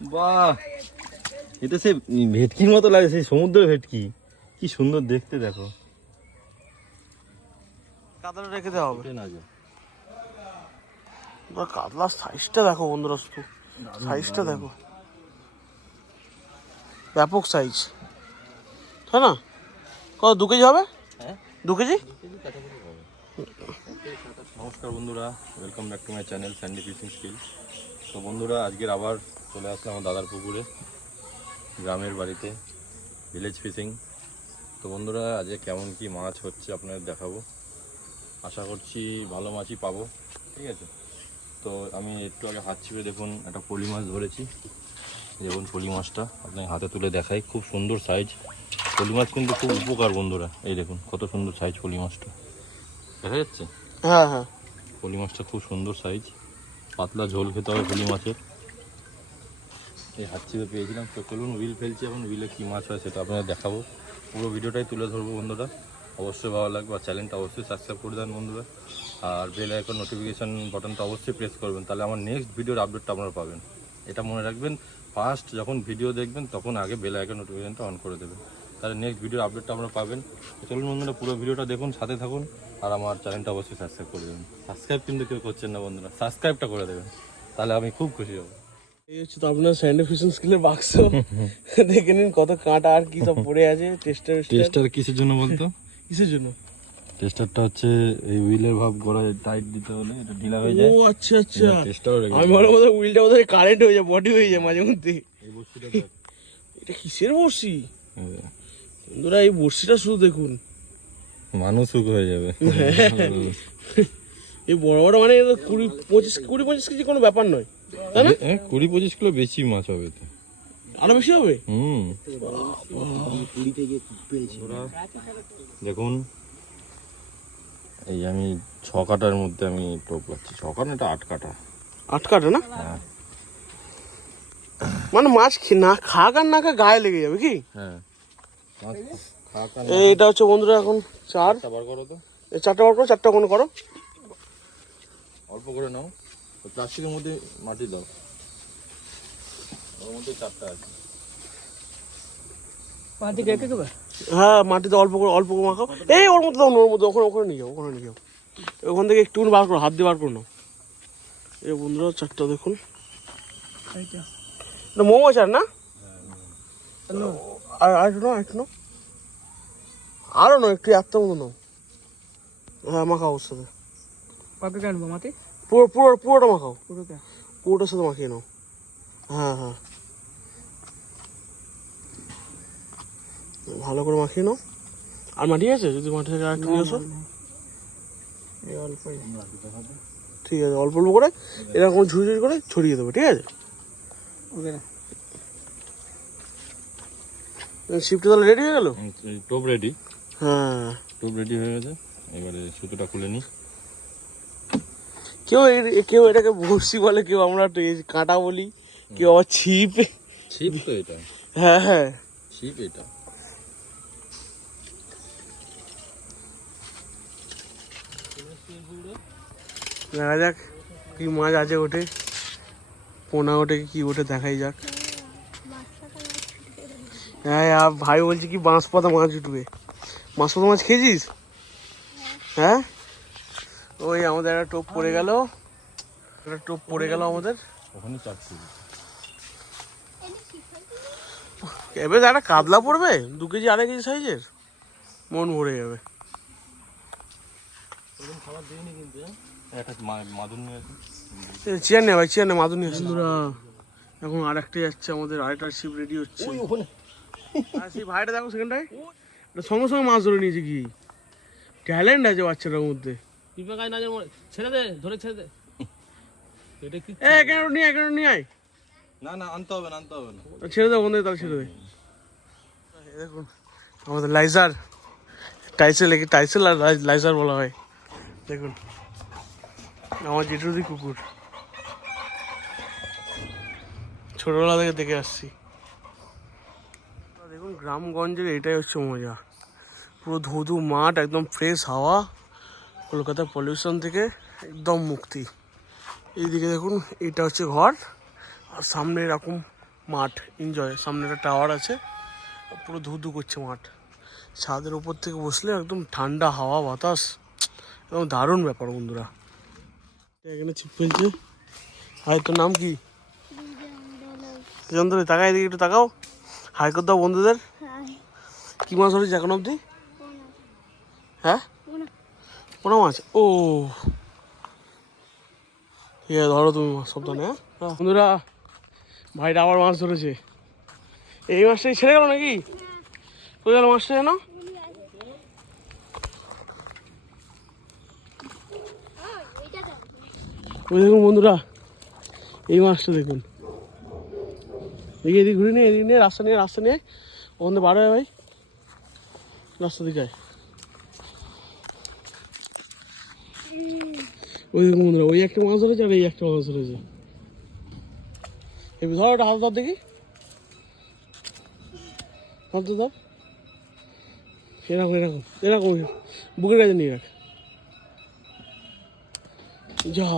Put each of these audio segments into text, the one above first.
বাহ, এটা সে ভেটকির মতো লাগে, সেই সমুদ্রের ভেটকি। কি সুন্দর দেখতে, দেখো। কাতলা রেখে দেওয়া হবে না যে কাতলার সাইজটা দেখো বন্ধুরা, শুধু সাইজটা দেখো, ব্যাপক সাইজ, তাই না? কত 2 কেজি হবে? হ্যাঁ, 2 কেজি। নমস্কার বন্ধুরা, welcome back to my channel Sandy fishing skill. তো বন্ধুরা, আজকের আবার চলে আসলাম আমার দাদার পুকুরে, গ্রামের বাড়িতে, ভিলেজ ফিশিং। তো বন্ধুরা, আজকে কেমন কি মাছ হচ্ছে আপনাদের দেখাবো। আশা করছি ভালো মাছই পাবো, ঠিক আছে। তো আমি একটু আগে হাত ছিপে দেখুন একটা পলি মাছ ধরেছি। দেখুন পলি মাছটা আপনাকে হাতে তুলে দেখাই, খুব সুন্দর সাইজ। পলি মাছ কিন্তু খুব উপকার বন্ধুরা, এই দেখুন কত সুন্দর সাইজ পলি মাছটা, দেখা যাচ্ছে? হ্যাঁ হ্যাঁ, পলি মাছটা খুব সুন্দর সাইজ, পাতলা ঝোল খেতে হবে পলি মাছের। এই হাত ছিপে পেয়েছিলাম। তো চলুন উইল ফেলছি, এখন উইলে কী মাছ হয় সেটা আপনাদের দেখাবো। পুরো ভিডিওটাই তুলে ধরবো বন্ধুরা। অবশ্যই ভালো লাগবে, আর চ্যানেলটা অবশ্যই সাবস্ক্রাইব করে দেন বন্ধুরা। আর বেল আইকন নোটিফিকেশান বাটনটা অবশ্যই প্রেস করবেন, তাহলে আমার নেক্সট ভিডিওর আপডেটটা আপনারা পাবেন। এটা মনে রাখবেন, ফার্স্ট যখন ভিডিও দেখবেন তখন আগে বেল আইকন নোটিফিকেশানটা অন করে দেবেন, তাহলে নেক্সট ভিডিওর আপডেটটা আপনারা পাবেন। তো চলুন বন্ধুরা, পুরো ভিডিওটা দেখুন, সাথে থাকুন, আর আমার চ্যানেলটা অবশ্যই সাবস্ক্রাইব করে দেবেন। সাবস্ক্রাইব কিন্তু কেউ করছেন না বন্ধুরা, সাবস্ক্রাইবটা করে দেবেন, তাহলে আমি খুব খুশি হব। এই হচ্ছে তো আপনার স্যান্ডি ফিশিং স্কিলের বাক্স। দেখে নিন কত কাঁটা আর কি সব পড়ে আছে। টেস্টার কিসের জন্য বলতো? কিসের জন্য? টেস্টারটা হচ্ছে এই হুইলের ভাব গড়ায় টাইট দিতে হলে এটা ঢিলা হয়ে যায়। ও আচ্ছা আচ্ছা, টেস্টারও রেখে আমি মনে মধ্যে হুইলটা বোধহয় কারেন্ট হয়ে যায়, বডি হয়ে যায় মাঝে মধ্যে। এই বস্তুটা এটা কিসের বড়শি বন্ধুরা? এই বড়শিটা শুধু দেখুন, মানুষ সুখ হয়ে যাবে। এই বড় বড় মানে 20-25 কেজি কোনো ব্যাপার নয়, তাই না? 20-25 কিলো বেশি মাছ হবে তো, আরো বেশি হবে। দেখুন এই আমি 6 কাটার মধ্যে আমি টোপ পাচ্ছি। 6 কাটা, এটা 8 কাটা। 8 কাটা না? হ্যাঁ, মানে মাছ না খাক আর না খা গায়ে লেগে যাবে কি? হ্যাঁ, মাছ খাক আর এইটা হচ্ছে বন্ধুরা এখন 4 বার করো তো, এই 4টা বার করো, 4টা কোনো করো, অল্প করে নাও। প্লাস্টিকের মধ্যে মাটি দাও, ওর মধ্যে 4টা আছে। হ্যাঁ মাটিতে অল্প করে মাখাও। এই ওর মধ্যে দাও, ওর মধ্যে ওখানে নিয়ে যাও, ওখানে নিয়ে যাও। ওখান থেকে একটু বার করো, হাত দিয়ে বার করে নাও। এই বন্ধুরা 4টা দেখুন, এটা মোমো চার না? আর একটু নাও, আরো নাও, একটু একটা মতো নাও। হ্যাঁ মাখাও ওর সাথে, পুরোটা মাখাও, পুরোটার সাথে মাখিয়ে নাও। হ্যাঁ হ্যাঁ, ভালো করে মাখিয়ে নাও। আর মাটি আছে? যদি মাটি থেকে একটু নিয়ে আসো। ঠিক আছে, অল্প অল্প করে এরকম ঝুড়ি ঝুড়ি করে ছড়িয়ে দেবো, ঠিক আছে? শিপটা তাহলে রেডি হয়ে গেল। টোপ রেডি। হ্যাঁ, টোপ রেডি হয়ে গেছে, এবারে সুতোটা খুলে নিই। কেউ এটাকে বড়শি বলে, কেউ আমরা কাঁটা বলি, কেউ আবার ছিপ। ছিপ তো এটা, হ্যাঁ হ্যাঁ, ছিপ এটা। দেখা যাক কি মাছ আছে ওঠে, পোনা ওঠে কি ওঠে, দেখাই যাক। হ্যাঁ ভাই বলছি কি বাঁশ পাতা মাছ উঠবে। বাঁশ পাতা মাছ খেয়েছিস? হ্যাঁ, ওই আমাদের একটা টোপ পড়ে গেল, আমাদের ওখানে চারটে। এবার একটা কাতলা পড়বে 2 কেজি 2.5 কেজি সাইজের, মন ভরে যাবে। খাবার দিইনি কিন্তু, একটা মাদুর নিয়ে আসি। চেয়ার নে ভাই, চেয়ার নে, মাদুর নিয়ে আসি। এখন আর একটা যাচ্ছে আমাদের, আরেকটা শিপ রেডি হচ্ছে। আর সেই ভাইটা দেখো সেখানটায়, সঙ্গে সঙ্গে মাছ ধরে নিয়েছে। কি ট্যালেন্ট আছে বাচ্চাটার মধ্যে। ছেড়ে দে, ধরে ছেড়ে দে। কেন নিয়ে আয়। না আনতে হবে না, ছেড়ে দাও বন্ধু, তাহলে ছেড়ে দে। দেখুন আমাদের লাইজার, টাইসেল আর লাইজার বলা হয়। দেখুন আমার জেঠুরি কুকুর, ছোটবেলা থেকে দেখে আসছি। দেখুন গ্রামগঞ্জের এটাই হচ্ছে মজা, পুরো ধুধু মাঠ, একদম ফ্রেশ হাওয়া, কলকাতার পলিউশন থেকে একদম মুক্তি। এইদিকে দেখুন এটা হচ্ছে ঘর, আর সামনে এরকম মাঠ এনজয়। সামনে একটা টাওয়ার আছে, পুরো ধু ধু করছে মাঠ। ছাদের উপর থেকে বসলে একদম ঠান্ডা হাওয়া বাতাস, একদম দারুণ ব্যাপার বন্ধুরা। এখানে ছিপ ফেলছে। হাই, তোর নাম কি? চন্দ্র, তাকাই দিকে একটু তাকাও, হাই কর দাও বন্ধুদের। কি মাছ ধরেছে এখন অবধি? হ্যাঁ, পোনা মাছ। ও ঠিক আছে, ধরো তুমি মাছ সাবধানে। হ্যাঁ বন্ধুরা, ভাইটা আবার মাছ ধরেছে। এই মাছটাই ছেড়ে গেল নাকি? কোথায় গেল মাছটা যেন? ওই দেখুন বন্ধুরা, এই মাছটা দেখুন। দেখি এদিকে ঘুরে নিয়ে, এদিকে নিয়ে, রাস্তা নিয়ে ওখানে বার হয় ভাই, রাস্তা দিকে আয়। ওই দেখুন বন্ধুরা, ওই একটা মাছ ধরেছে আর এই একটা মাছ ধরেছে। এই ধর, ওটা হাত ধর দেখি, হাত ধর, এরকম এরকম এরকম বুকের কাছে নিয়ে রাখ। যা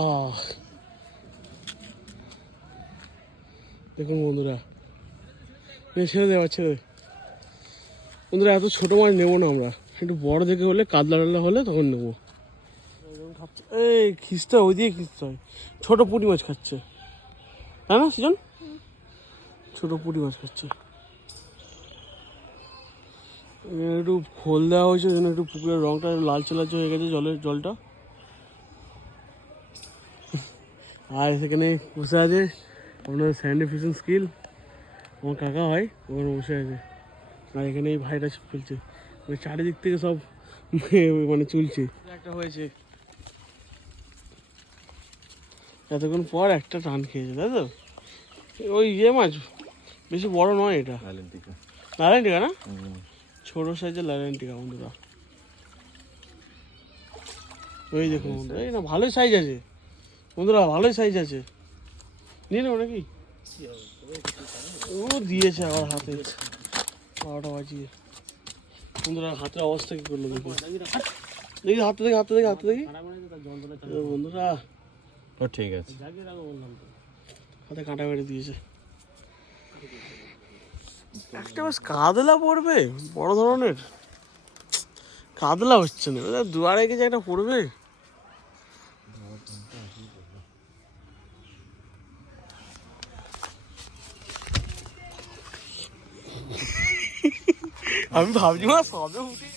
দেখুন বন্ধুরা, ছেড়ে দে আবার, ছেড়ে দে বন্ধুরা। এত ছোটো মাছ নেবো না আমরা, একটু বড় দেখে হলে, কাতলা টাতলা হলে তখন নেবো। এই খিস্তে ওই দিয়ে খিস্তে হয়, ছোটো পুঁটি মাছ খাচ্ছে, তাই না সৃজন? ছোটো পুঁটি মাছ খাচ্ছে। একটু খোল দেওয়া হয়েছে, যেন একটু পুকুরের রঙটা লালচে লালচে হয়ে গেছে, জলটা। আর সেখানে বসে আছে আপনার স্যান্ডি ফিশিং স্কিল, আমার কাকা হয়, ওখানে বসে আছে। আর এখানে এই ভাইটা ফেলছে, চারিদিক থেকে সব মানে চলছে। একটা হয়েছে এতক্ষণ পর, একটা টান খেয়েছে, তাই তো? ওই মাছ বেশি বড় নয়, এটা লালেন্টিকা না, ছোট সাইজের লালেন্টিকা বন্ধুরা। ওই দেখুন বন্ধুরা, এই না ভালোই সাইজ আছে বন্ধুরা, ভালোই সাইজ আছে। নিয়ে নেবো নাকি? ও দিয়েছে আবার হাতে, 12টা বাজিয়ে। বন্ধুরা হাতের অবস্থা কি করলো দেখি, দেখি হাতে দেখি বন্ধুরা। ও ঠিক আছে, হাতে কাঁটা মেরে দিয়েছে। একটা বেশ কাতলা পড়বে, বড় ধরনের কাতলা হচ্ছে না, 2-2.5 কেজি একটা পড়বে। আমি ভাবছি মা সবে উঠে।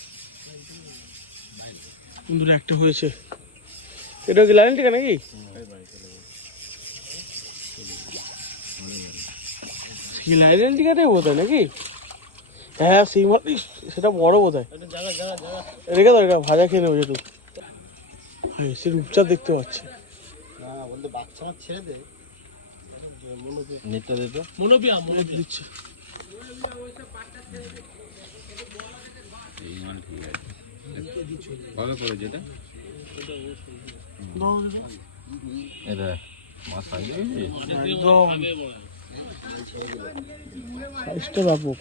বন্ধুরা একটা হয়েছে, এটা কি লাইনটিকা নাকি? কি লাইনটিকাটাই বোধ হয় নাকি? হ্যাঁ সেই মাছ, সেটা বড় বোধ হয়। রেখে দাও, এটা ভাজা খেয়ে নেবো যেটু। হ্যাঁ সে রূপচাঁদ দেখতে পাচ্ছি। বাচ্চা মাছ ছেড়ে দে, নেটটা দে তো, দিচ্ছি। এই মাল ঠিক আছে, ভালো করে যেটা এটা মাছ সাইজ একদম সাইজটা ব্যাপক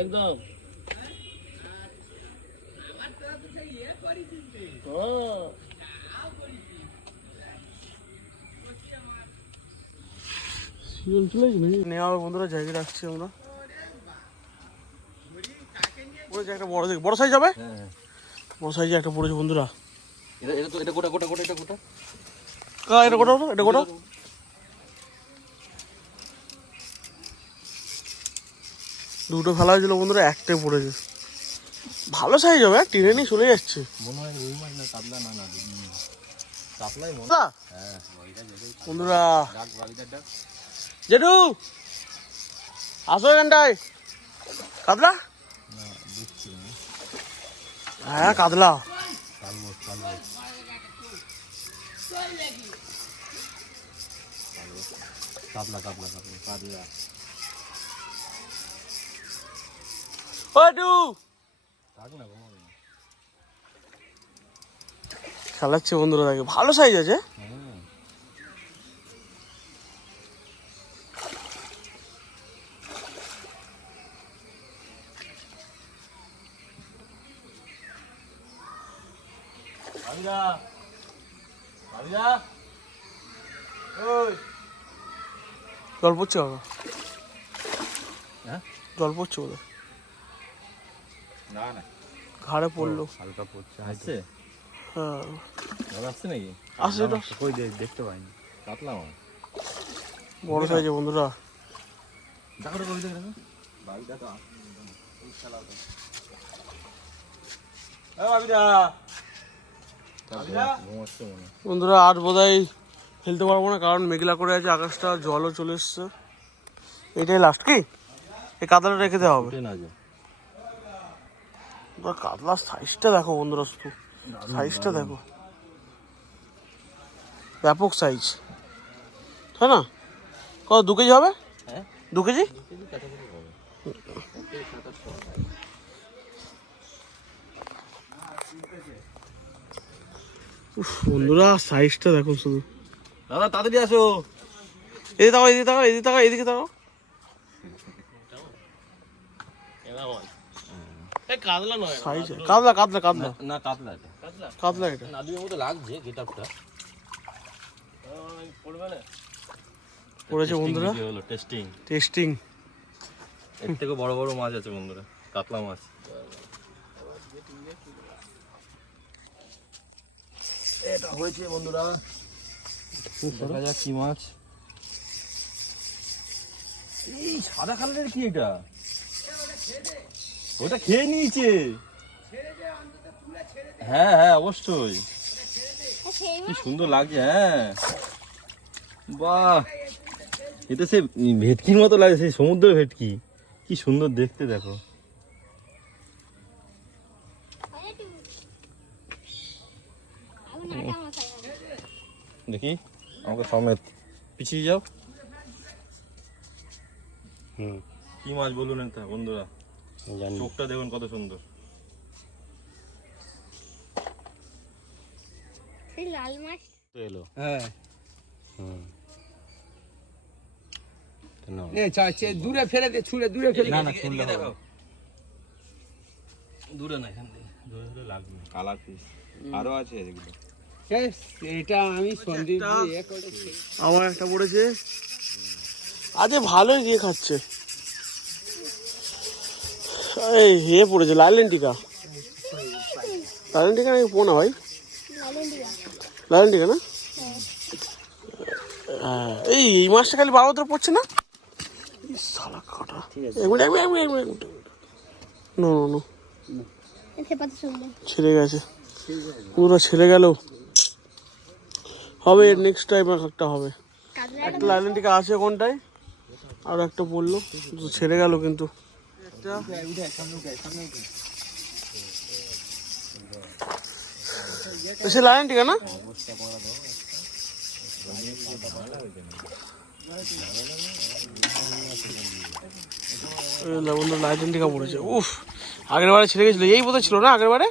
একদম। নেওয়া হবে বন্ধুরা, জায়গা রাখছি আমরা। একটা বড় দেখে, বড় সাইজ হবে, বড় সাইজে একটা পড়েছে বন্ধুরা। এটা গোটা গোটা গোটা, এটা গোটা, এটা গোটা, এটা গোটা। দুটো ফেলা হয়েছিল বন্ধুরা, একটাই পড়েছে। ভালো সাইজ হবে, টেনে নিয়ে চলে যাচ্ছে মনে হয়। ওই মাছ না, কাতলা না, না কাতলাই মনে। হ্যাঁ বন্ধুরা, ডাক বাগিটার ডাক, জেঠু আসো এখানটায়। কাতলা, হ্যাঁ কাতলা। কাতলা কাতলা কাতলা কাতলা। খেলাচ্ছে বন্ধুরা, দেখে ভালো সাইজ আছে। জল পড়ছে বাবা, হ্যাঁ জল পড়ছে বোধহয়, না না ঘাড়ে পড়লো। হালকা পড়ছে। আসছে হ্যাঁ জল আসছে নাকি? আসছে, এটা কই দেখতে পাইনি। কাতলা মাছ বড় সাইজে বন্ধুরা। দেখো কই দেখো বাড়ি দেখো এই শালা তো এ বাবিদা ঘুমাচ্ছে মনে হয়। বন্ধুরা আর বোধহয় ফেলতে পারবো না, কারণ মেঘলা করে আছে আকাশটা, জলও চলে এসছে। এটাই লাস্ট কি? এই কাতলাটা রেখে দেওয়া হবে। উঠে না যে কাতলার সাইজটা দেখো বন্ধুরা, শুধু সাইজটা দেখো, ব্যাপক সাইজ, তাই না? কত 2 কেজি হবে? হ্যাঁ 2 কেজি। উফ, বন্ধুরা সাইজটা দেখো শুধু। দাদা তাড়াতাড়ি আসো। এদিকে তাকাও, এদিকে তাকাও, এদিকে তাকাও, এদিকে তাকাও। কাতলা নয়, সাইজ কাতলা, কাতলা, কাতলা, না কাতলা এটা, কাতলা এটা। নাদুয়ের মতো লাগছে গেটআপটা। পড়েছে বন্ধুরা, হলো টেস্টিং। টেস্টিং। এর থেকে বড় বড় মাছ আছে বন্ধুরা, কাতলা মাছ। এটা হয়েছে বন্ধুরা, দেখা যাক কি মাছ। এই সাদা কালারের কি এটা? ওটা খেয়ে নিয়েছে। হ্যাঁ হ্যাঁ অবশ্যই, কি সুন্দর লাগছে। হ্যাঁ বাহ, এটা সে ভেটকির মতো লাগে, সেই সমুদ্রের ভেটকি, কি সুন্দর দেখতে দেখো। দেখি আমাকে সমেত পিছিয়ে যাও। কি মাছ বলুন এটা বন্ধুরা, চোখটা দেখুন কত সুন্দর। লাল মাছ এলো হ্যাঁ দূরে ফেলে দে, ছুঁড়ে দূরে ফেলে না না খুললে দেখো, দূরে না, এখান থেকে দূরে দূরে লাগবে। কালার পিস আরো আছে এদিকে। এটা আমি সন্দীপ দিয়ে করেছি। আমার একটা পড়েছে, আজ ভালোই দিয়ে খাচ্ছে। এই ইয়ে পড়েছে, লাইলেন্টিকা। লাইলেন্টিকা নাকি পোনা ভাই? লাইলেন্টিকা না? হ্যাঁ, এই মাছটা খালি বারোতে পড়ছে না? শালা কাটা। এক মিনিট। নো নো নো, ছেড়ে গেছে পুরো, ছেড়ে গেল। হবে নেক্সট টাইম একটা হবে। একটা লাইলেন্টিকা আছে কোনটায়, আর একটা বললো ছেড়ে গেল কিন্তু। সে লাইলেন্টিকা না? লাইলেন্টিকা পড়েছে। উফ, আগের বারে ছেড়ে গেছিল, এই বোধহয় ছিল না আগের বারে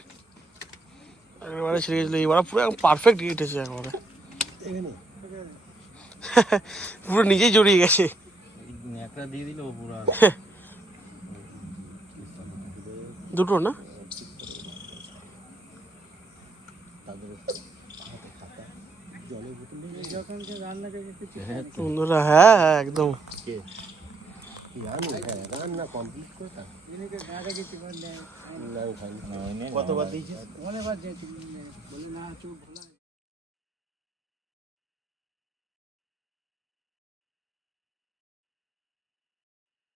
ছেড়ে গেছিল, এইবার পুরো পারফেক্ট গেটেছে একবারে। পুরো নিজেই জড়িয়ে গেছে। দিয়ে দিল পুরো। দুটো না? বন্ধুরা হ্যাঁ হ্যাঁ একদম। কতবার দিয়েছিস?